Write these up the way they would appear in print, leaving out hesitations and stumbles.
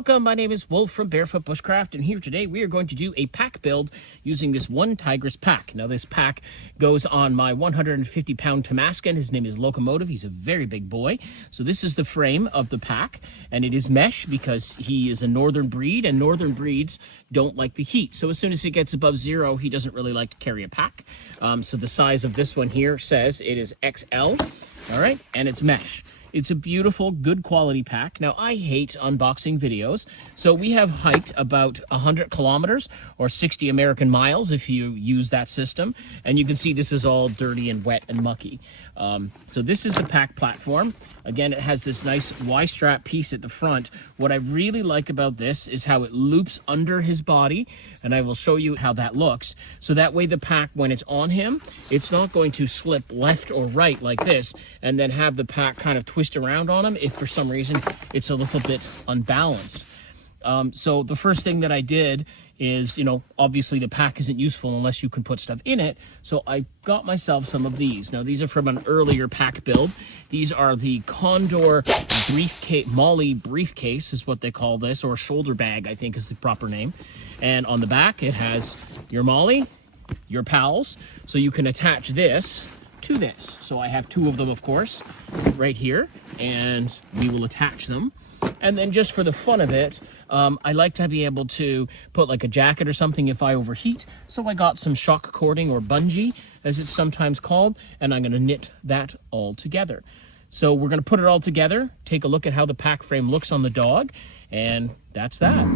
welcome. My name is Wolf from Barefoot Bushcraft, and here today we are going to do a pack build using this OneTigris pack. Now this pack goes on my 150-pound Tamascan. His name is Locomotive. He's a very big boy. So this is the frame of the pack, and it is mesh because he is a northern breed, and northern breeds don't like the heat. So as soon as it gets above 0, he doesn't really like to carry a pack. So the size of this one here says it is XL, all right, and it's mesh. It's a beautiful, good quality pack. Now, I hate unboxing videos, so we have hiked about 100 kilometers or 60 American miles if you use that system, and you can see this is all dirty and wet and mucky. So this is the pack platform. Again, it has this nice Y-strap piece at the front. What I really like about this is how it loops under his body, and I will show you how that looks. So that way the pack, when it's on him, it's not going to slip left or right like this, and then have the pack kind of twist around on him if for some reason it's a little bit unbalanced. So the first thing that I did is, obviously the pack isn't useful unless you can put stuff in it. So I got myself some of these. Now these are from an earlier pack build. These are the Condor Molle briefcase is what they call this, or shoulder bag, I think is the proper name. And on the back it has your Molle, your pals, so you can attach this to this. So I have 2 of them, of course, right here, and we will attach them. And then just for the fun of it, I like to be able to put like a jacket or something if I overheat. So I got some shock cording, or bungee as it's sometimes called, and I'm going to knit that all together. So we're going to put it all together, take a look at how the pack frame looks on the dog, and that's that.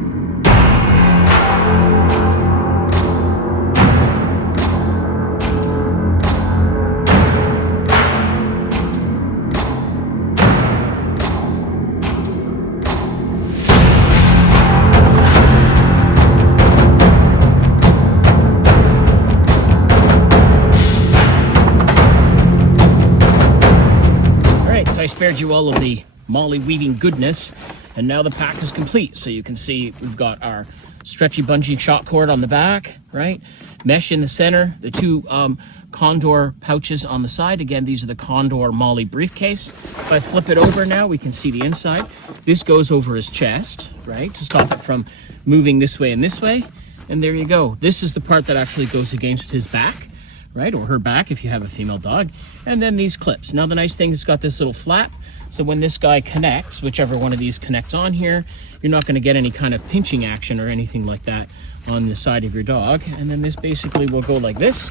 So I spared you all of the Molle weaving goodness, and now the pack is complete. So you can see we've got our stretchy bungee shock cord on the back, right? Mesh in the center, the 2 Condor pouches on the side. Again, these are the Condor Molle briefcase. If I flip it over now, we can see the inside. This goes over his chest, right, to stop it from moving this way and this way. And there you go. This is the part that actually goes against his back, right, or her back if you have a female dog. And then these clips. Now the nice thing is it's got this little flap, so when this guy connects, whichever one of these connects on here, you're not going to get any kind of pinching action or anything like that on the side of your dog. And then this basically will go like this,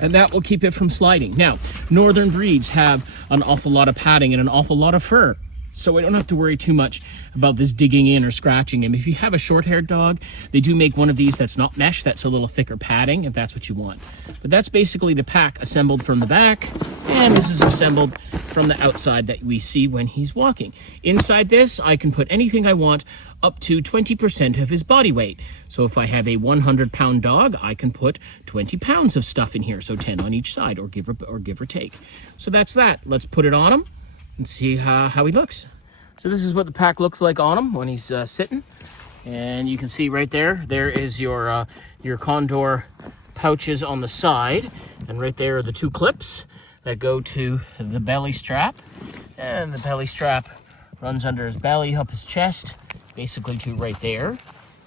and that will keep it from sliding. Now, northern breeds have an awful lot of padding and an awful lot of fur, so we don't have to worry too much about this digging in or scratching him. If you have a short-haired dog, they do make one of these that's not mesh, that's a little thicker padding, if that's what you want. But that's basically the pack assembled from the back, and this is assembled from the outside that we see when he's walking. Inside this, I can put anything I want up to 20% of his body weight. So if I have a 100-pound dog, I can put 20 pounds of stuff in here, so 10 on each side, or give or take. So that's that. Let's put it on him and see how he looks. So this is what the pack looks like on him when he's sitting. And you can see right there is your Condor pouches on the side. And right there are the 2 clips that go to the belly strap. And the belly strap runs under his belly, up his chest, basically to right there.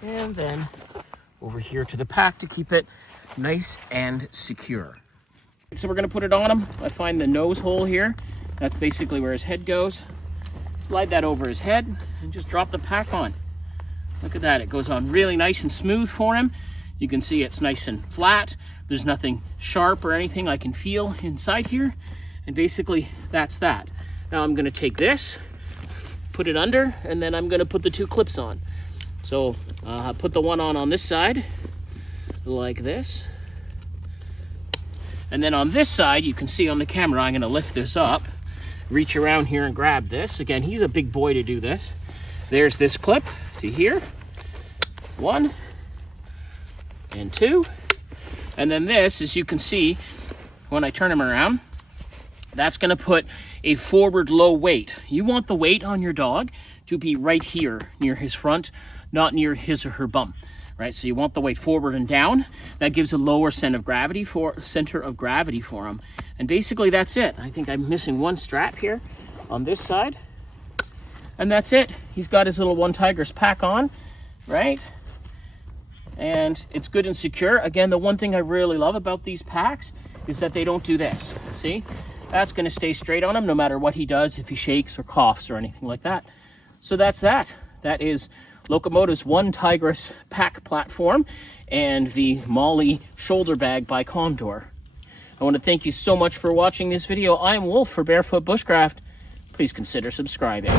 And then over here to the pack to keep it nice and secure. So we're gonna put it on him. I find the nose hole here. That's basically where his head goes. Slide that over his head and just drop the pack on. Look at that, it goes on really nice and smooth for him. You can see it's nice and flat. There's nothing sharp or anything I can feel inside here. And basically that's that. Now I'm gonna take this, put it under, and then I'm gonna put the 2 clips on. So I'll put the one on this side, like this. And then on this side, you can see on the camera, I'm gonna lift this up, reach around here and grab this. Again, he's a big boy to do this. There's this clip to here. 1 and 2. And then this, as you can see, when I turn him around, that's gonna put a forward low weight. You want the weight on your dog to be right here near his front, not near his or her bum. Right, so you want the weight forward and down. That gives a lower center of gravity for him. And basically that's it. I think I'm missing one strap here on this side. And that's it. He's got his little OneTigris pack on, right? And it's good and secure. Again, the one thing I really love about these packs is that they don't do this. See? That's going to stay straight on him no matter what he does, if he shakes or coughs or anything like that. So that's that. That is Locomotive's OneTigris pack platform and the Molle shoulder bag by Condor. I want to thank you so much for watching this video. I am Wolf for Barefoot Bushcraft. Please consider subscribing.